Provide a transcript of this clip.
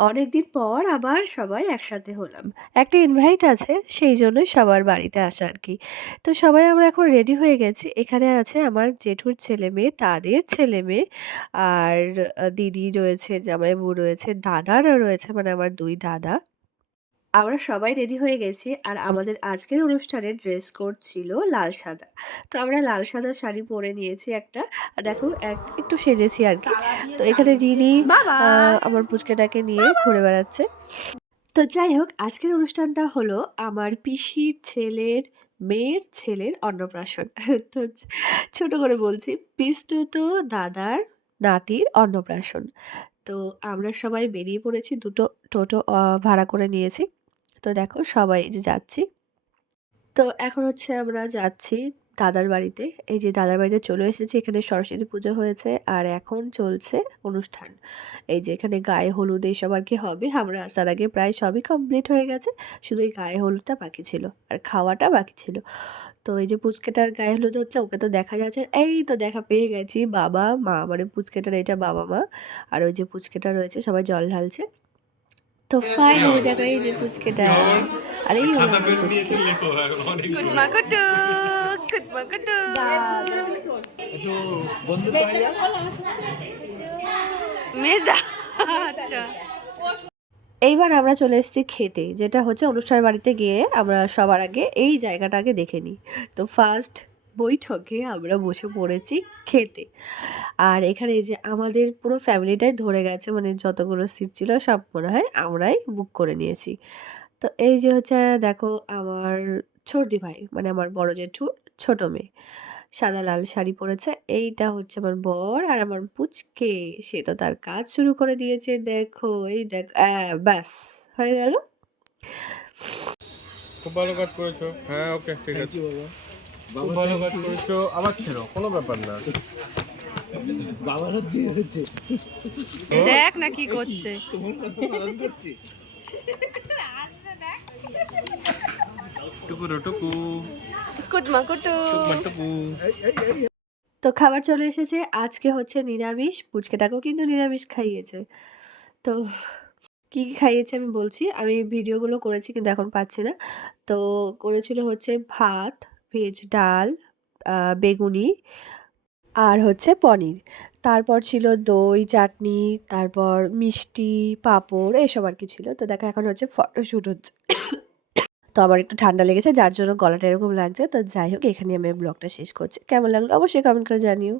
অনেকদিন পর আবার সবাই একসাথে হলাম। একটা ইনভাইট আছে সেই জন্যই সবার বাড়িতে আসা আর কি তো সবাই আমরা এখন রেডি হয়ে গেছি। এখানে আছে আমার জেঠুর ছেলে-মেয়ে, তাদের ছেলে-মেয়ে আর দিদি রয়েছে, জামাইবু রয়েছে, দাদারা রয়েছে মানে আমার দুই দাদা। আমরা সবাই রেডি হয়ে গেছি আর আমাদের আজকের অনুষ্ঠানের ড্রেস কোড ছিল লাল সাদা। তো আমরা লাল সাদা শাড়ি পরে নিয়েছি একটা। দেখো এক একটু সেজেছি আর কি তো এখানে রিনি আমার পুচকেটাকে নিয়ে ঘুরে বেড়াচ্ছে। তো যাই হোক আজকের অনুষ্ঠানটা হলো আমার পিসির ছেলের মেয়ের ছেলের অন্নপ্রাশন। তো ছোট করে বলছি পিসতুত দাদার নাতির অন্নপ্রাশন। তো আমরা সবাই বেরিয়ে পড়েছি। দুটো টোটো ভাড়া করে নিয়েছি। তো দেখো সবাই যে যাচ্ছি। তো এখন হচ্ছে আমরা যাচ্ছি দাদার বাড়িতে। এই যে দাদার বাড়িতে চলে এসেছি। এখানে সরস্বতী পুজো হয়েছে আর এখন চলছে অনুষ্ঠান। এই যে এখানে গায়ে হলুদ এইসব আর কি হবে। আমরা আসার আগে প্রায় সবই কমপ্লিট হয়ে গেছে। শুধু এই গায়ে হলুদটা বাকি ছিল। আর খাওয়াটা বাকি ছিল। তো এই যে পুচকেটার গায়ে হলুদ হচ্ছে ওকে তো দেখা যাচ্ছে। এই তো দেখা পেয়ে গেছি বাবা, মা মানে পুচকেটার এটা বাবা-মা। আর ওই যে পুচকেটা রয়েছে সবাই জল ঢালছে। তো ফাইনালি দেখো এই যে পুচকেটা। আর কুটু কুটমা কুটু মেজা আচ্ছা এইবার আমরা চলে এসেছি খেতে। যেটা হচ্ছে অনুষ্ঠান বাড়িতে গিয়ে আমরা সবার আগে এই জায়গাটা আগে দেখে নিই। তো ফার্স্ট বৈঠকে আমরা বসে পড়েছি খেতে। আর এখানে এই যে আমাদের পুরো ফ্যামিলিটাই ধরে গেছে মানে যতগুলো সিট ছিল সব মনে হয় আমরাই বুক করে নিয়েছি। তো এই যে হচ্ছে দেখো আমার ছর্দি ভাই মানে আমার বড় জেঠুর ছোট মেয়ে। সাদা লাল শাড়ি পরেছে। এইটা হচ্ছে আমার বর আর আমার পুচকে। সে তো তার কাজ শুরু করে দিয়েছে দেখো এই দেখ ব্যাস হয়ে গেল। খুব ভালো কাজ করেছ হ্যাঁ ওকে ঠিক আছে ভালো কাজ করেছ আবার ছিল কোনো ব্যাপার না দেখ না কি করছে টুকুরো টুকু কুটমা কুটু টুকু তো খাবার চলে এসেছে। আজকে হচ্ছে নিরামিষ। পুচকেটাকেও কিন্তু নিরামিষ খাইয়েছে। তো কি, কি খাইয়েছে আমি বলছি। আমি ভিডিওগুলো করেছি কিন্তু এখন পাচ্ছি না। তো করেছিল হচ্ছে ভাত, ভেজ ডাল, বেগুনি আর হচ্ছে পনির। তারপর ছিল দই, চাটনি, তারপর মিষ্টি, পাঁপড় এসব আর কি ছিল। তো দেখো এখন হচ্ছে ফটোশ্যুট হচ্ছে। তো আমার একটু ঠান্ডা লেগেছে যার জন্য গলাটা এরকম লাগছে। তো যাই হোক এখানে আমি ব্লগটা শেষ করছি। কেমন লাগল অবশ্যই কমেন্ট করে জানিও।